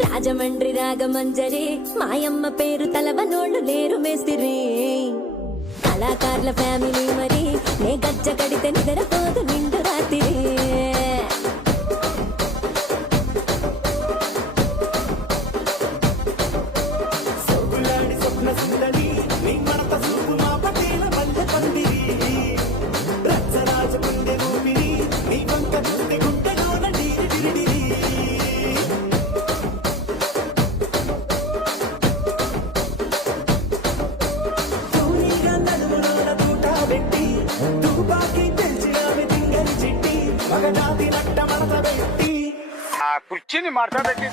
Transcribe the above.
రాజమండ్రి రాగమంజరి మాయమ్మ పేరు తలవనోళ్ళు లేరు మేస్తిరి కళాకారుల ఫ్యామిలీ మరి నే గజ్జ కడితే నిద్రపోదు నిండు రాత్రి కుర్చీని మడత పెట్టి